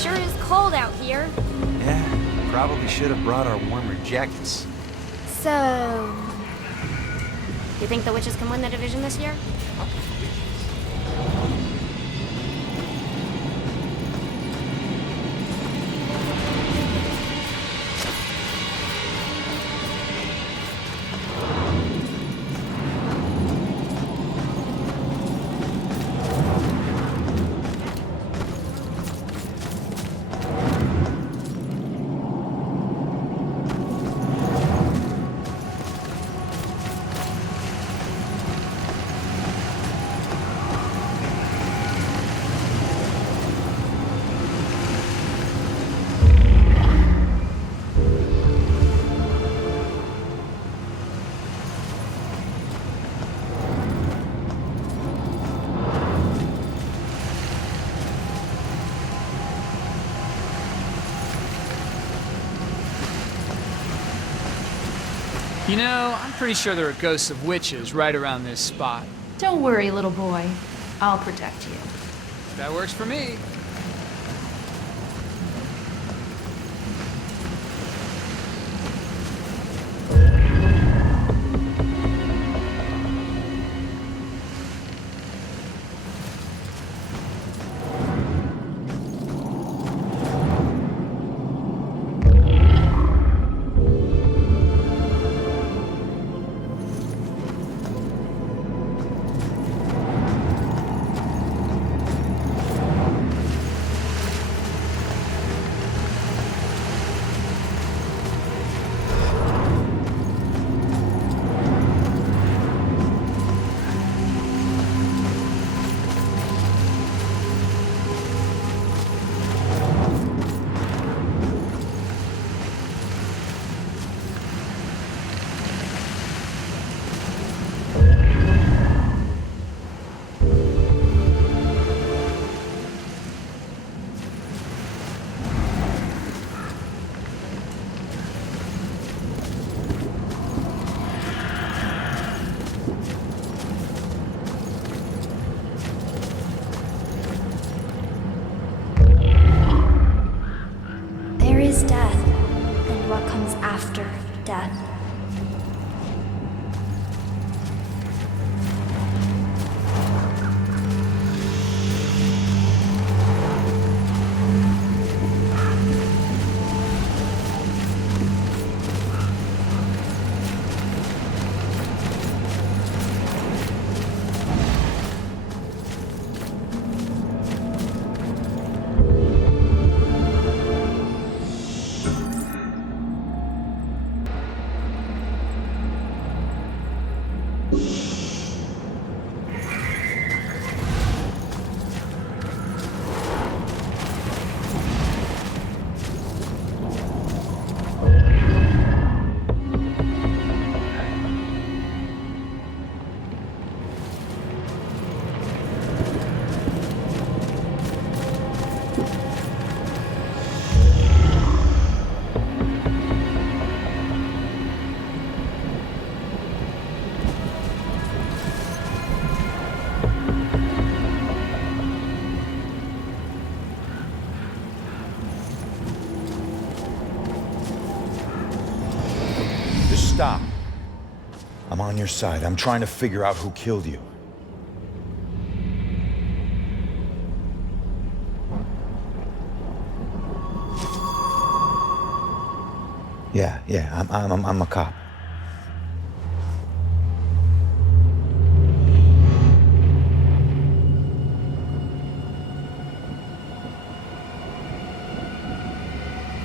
Sure is cold out here. Yeah, probably should have brought our warmer jackets. So... You think the witches can win the division this year? You know, I'm pretty sure there are ghosts of witches right around this spot. Don't worry, little boy. I'll protect you. That works for me. After death. Stop. I'm on your side. I'm trying to figure out who killed you. Yeah, I'm a cop.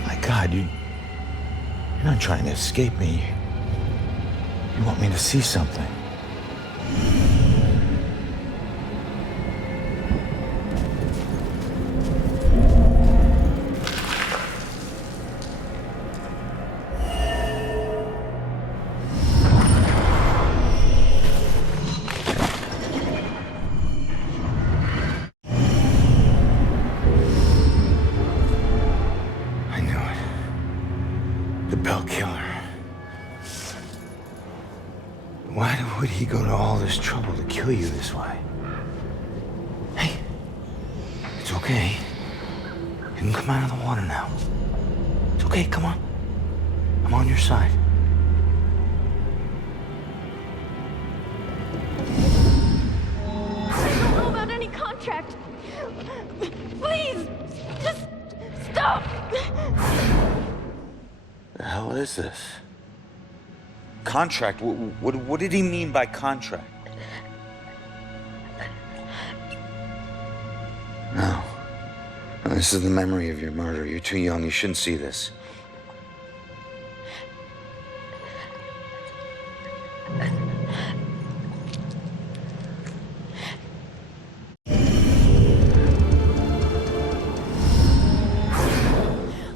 My God, you're not trying to escape me. You want me to see something. I knew it. The Bell Killer. Why would he go to all this trouble to kill you this way? Hey, it's okay. You can come out of the water now. It's okay, come on. I'm on your side. I don't know about any contract. Please, just stop. The hell is this? Contract? What did he mean by contract? No. No, this is the memory of your murder. You're too young. You shouldn't see this.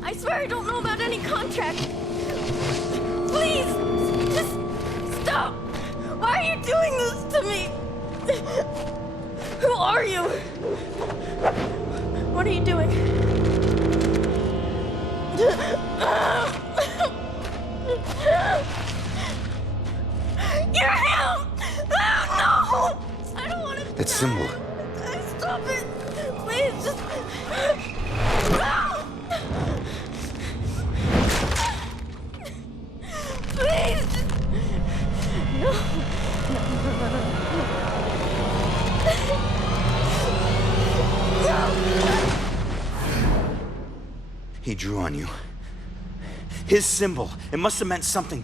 I swear I don't know about any contract. Please, just stop. Why are you doing this to me? Who are you? What are you doing? You're him! Oh, no! I don't want to. That symbol. Stop it! Please, just. No! Please, just. No. He drew on you. His symbol. It must have meant something.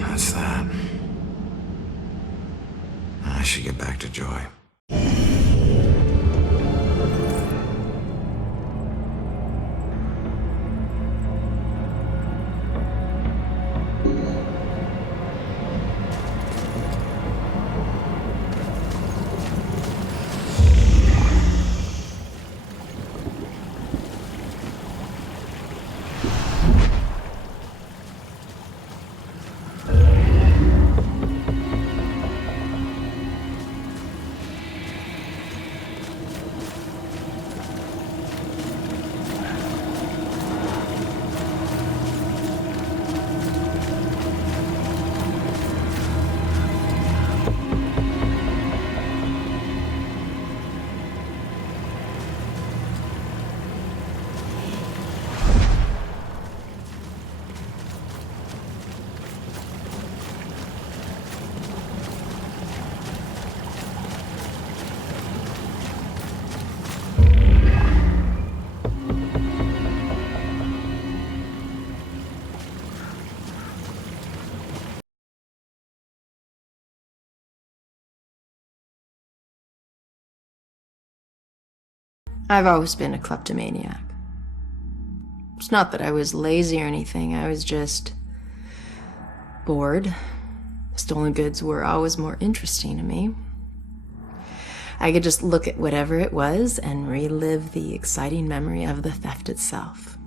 That's that. I should get back to Joy. I've always been a kleptomaniac. It's not that I was lazy or anything, I was just bored. Stolen goods were always more interesting to me. I could just look at whatever it was and relive the exciting memory of the theft itself.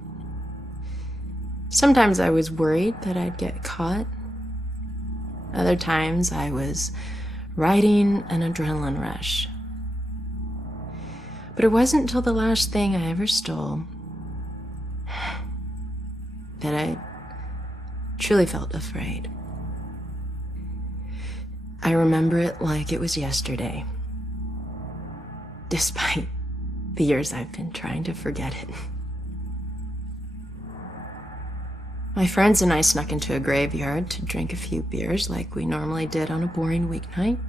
Sometimes I was worried that I'd get caught. Other times I was riding an adrenaline rush. But it wasn't until the last thing I ever stole that I truly felt afraid. I remember it like it was yesterday, despite the years I've been trying to forget it. My friends and I snuck into a graveyard to drink a few beers like we normally did on a boring weeknight.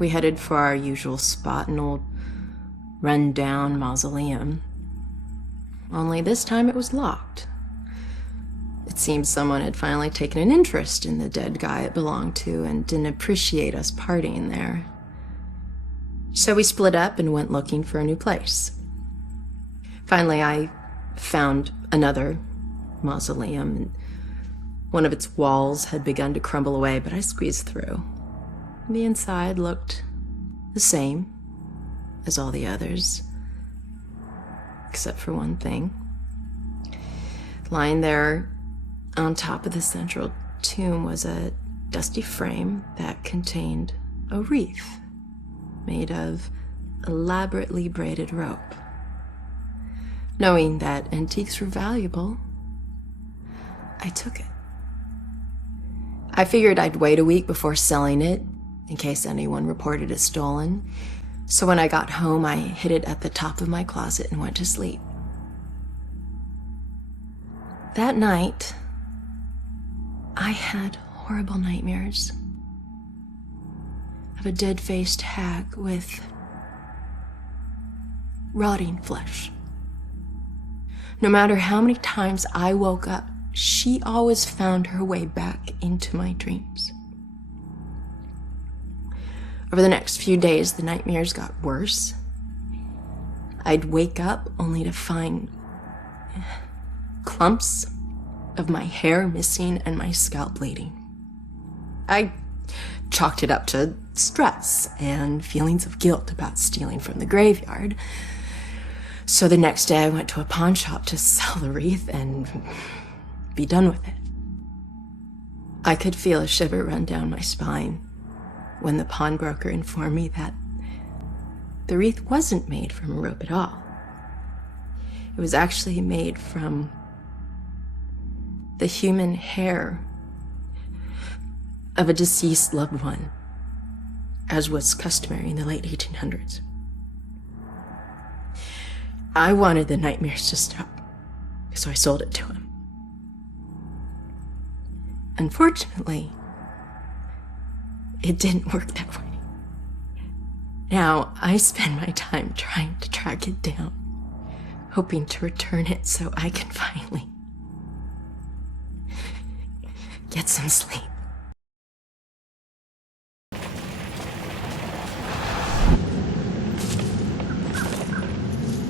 We headed for our usual spot, an old run-down mausoleum. Only this time it was locked. It seemed someone had finally taken an interest in the dead guy it belonged to and didn't appreciate us partying there. So we split up and went looking for a new place. Finally, I found another mausoleum, and one of its walls had begun to crumble away, but I squeezed through. The inside looked the same as all the others, except for one thing. Lying there on top of the central tomb was a dusty frame that contained a wreath made of elaborately braided rope. Knowing that antiques were valuable, I took it. I figured I'd wait a week before selling it, in case anyone reported it stolen. So when I got home, I hid it at the top of my closet and went to sleep. That night, I had horrible nightmares of a dead-faced hag with rotting flesh. No matter how many times I woke up, she always found her way back into my dreams. Over the next few days, the nightmares got worse. I'd wake up only to find clumps of my hair missing and my scalp bleeding. I chalked it up to stress and feelings of guilt about stealing from the graveyard. So the next day I went to a pawn shop to sell the wreath and be done with it. I could feel a shiver run down my spine when the pawnbroker informed me that the wreath wasn't made from a rope at all. It was actually made from the human hair of a deceased loved one, as was customary in the late 1800s. I wanted the nightmares to stop, so I sold it to him. Unfortunately, it didn't work that way. Now, I spend my time trying to track it down, hoping to return it so I can finally get some sleep.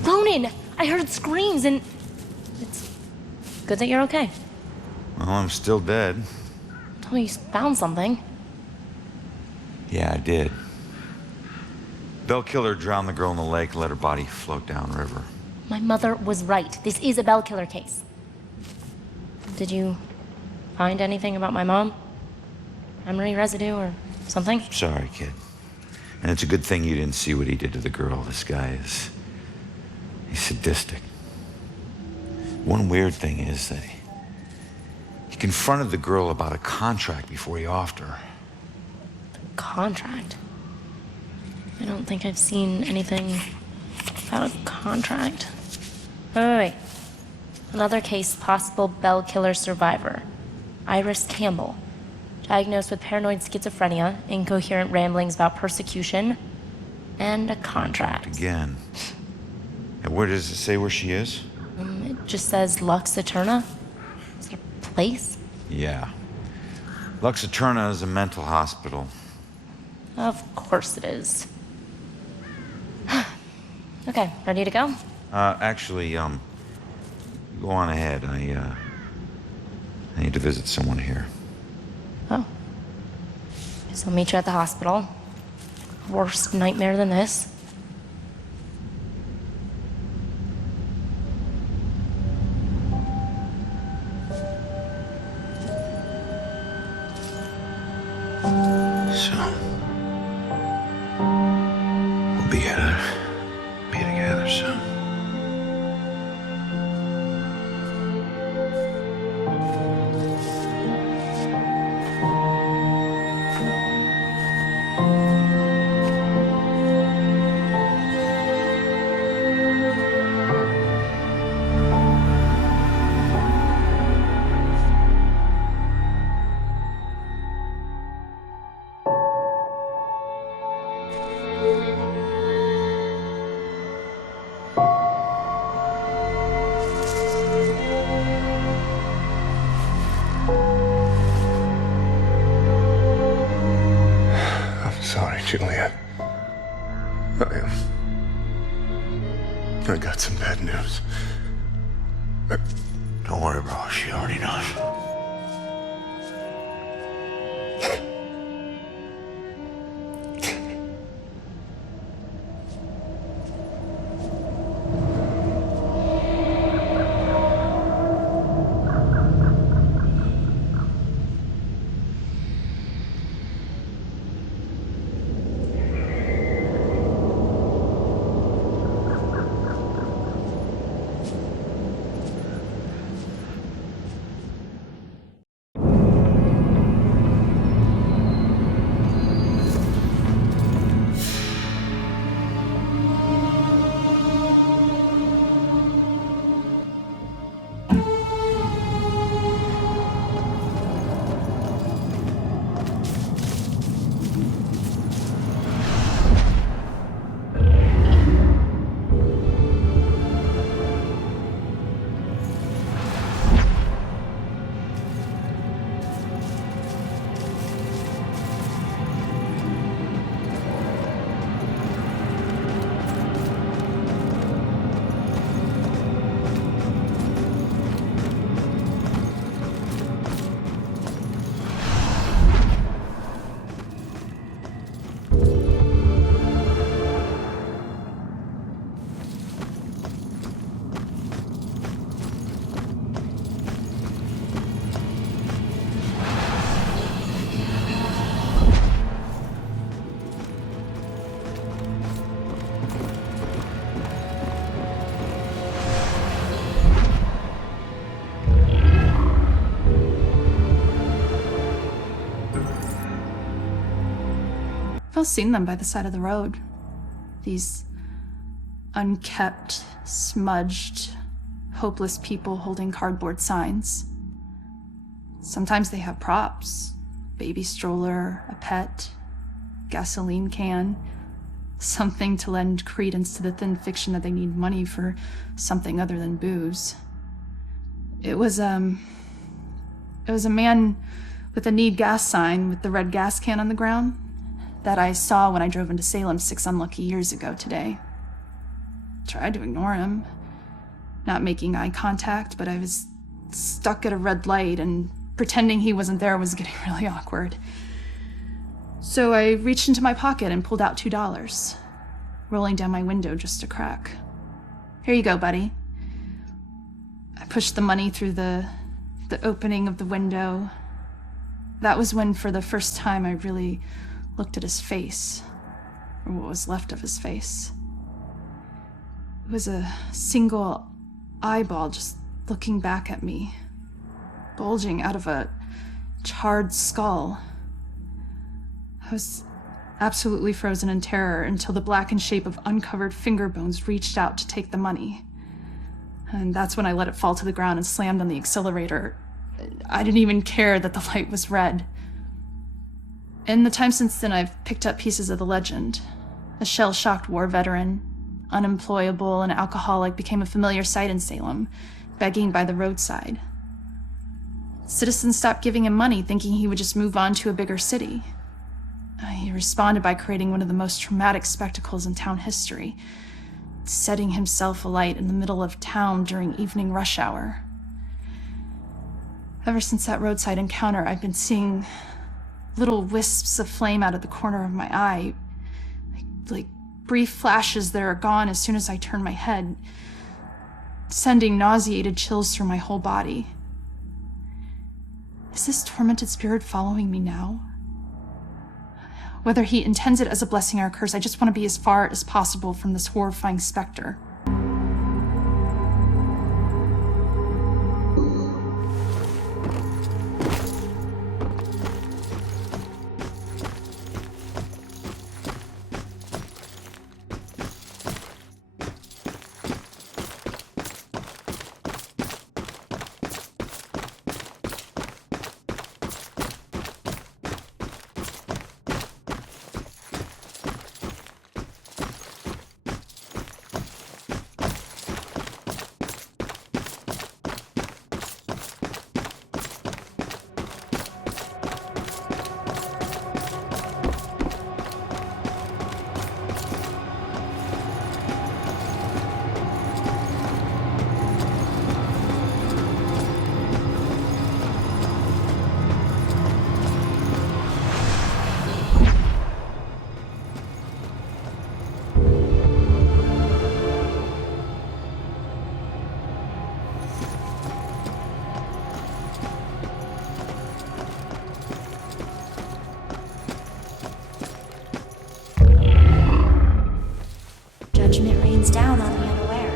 Ronan, I heard screams and it's good that you're okay. Well, I'm still dead. Oh, you found something. Yeah, I did. Bell killer drowned the girl in the lake and let her body float downriver. My mother was right. This is a Bell killer case. Did you find anything about my mom? Memory residue or something? Sorry, kid. And it's a good thing you didn't see what he did to the girl. This guy is... he's sadistic. One weird thing is that he confronted the girl about a contract before he offed her. Contract? I don't think I've seen anything about a contract. Wait. Another case, possible Bell killer survivor. Iris Campbell. Diagnosed with paranoid schizophrenia, incoherent ramblings about persecution, and a contract. Again. And where does it say where she is? It just says Lux Eterna. Is it a place? Yeah. Lux Eterna is a mental hospital. Of course it is. Okay, ready to go? Actually, go on ahead. I need to visit someone here. Oh. Guess I'll meet you at the hospital. Worst nightmare than this. So, we'll be together soon. Juliet. I got some bad news. Don't worry, bro. She already knows. I've all seen them by the side of the road. These unkept, smudged, hopeless people holding cardboard signs. Sometimes they have props. Baby stroller, a pet, gasoline can. Something to lend credence to the thin fiction that they need money for something other than booze. It was a man with a need gas sign with the red gas can on the ground that I saw when I drove into Salem 6 unlucky years ago today. Tried to ignore him, not making eye contact, but I was stuck at a red light and pretending he wasn't there was getting really awkward. So I reached into my pocket and pulled out $2, rolling down my window just a crack. Here you go, buddy. I pushed the money through the opening of the window. That was when, for the first time, I really looked at his face, or what was left of his face. It was a single eyeball just looking back at me, bulging out of a charred skull. I was absolutely frozen in terror until the blackened shape of uncovered finger bones reached out to take the money. And that's when I let it fall to the ground and slammed on the accelerator. I didn't even care that the light was red. In the time since then, I've picked up pieces of the legend. A shell-shocked war veteran, unemployable and alcoholic, became a familiar sight in Salem, begging by the roadside. Citizens stopped giving him money, thinking he would just move on to a bigger city. He responded by creating one of the most traumatic spectacles in town history, setting himself alight in the middle of town during evening rush hour. Ever since that roadside encounter, I've been seeing little wisps of flame out of the corner of my eye, like brief flashes that are gone as soon as I turn my head, sending nauseated chills through my whole body. Is this tormented spirit following me now? Whether he intends it as a blessing or a curse, I just want to be as far as possible from this horrifying specter. Judgment rains down on the unaware.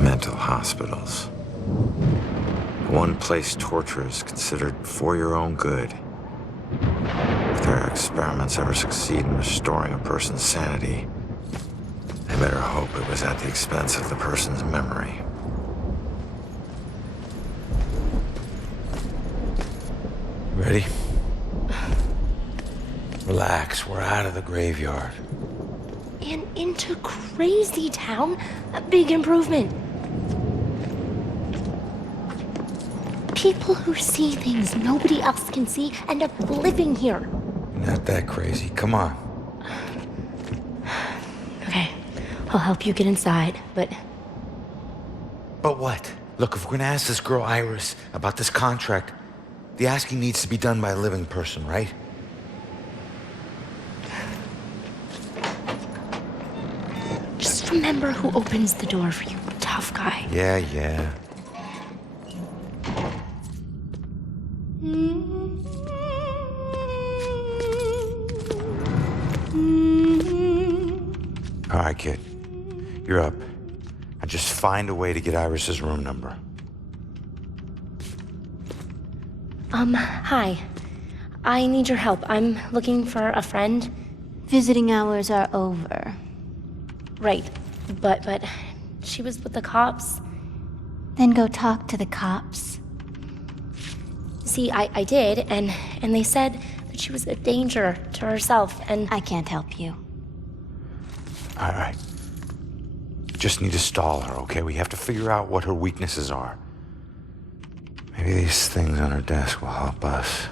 Mental hospitals. One place torture is considered for your own good. If their experiments ever succeed in restoring a person's sanity, they better hope it was at the expense of the person's memory. Ready? Relax, we're out of the graveyard. And into Crazy Town? A big improvement. people who see things nobody else can see end up living here. Not that crazy. Come on. Okay, I'll help you get inside, but But what? Look, if we're gonna ask this girl Iris about this contract, the asking needs to be done by a living person, right? just remember who opens the door for you, tough guy. Yeah. All right, kid. You're up. Now just find a way to get Iris's room number. Hi. I need your help. I'm looking for a friend. Visiting hours are over. Right. But she was with the cops. Then go talk to the cops. See, I did, and they said that she was a danger to herself, and I can't help you. All right. Just need to stall her, okay? We have to figure out what her weaknesses are. Maybe these things on her desk will help us.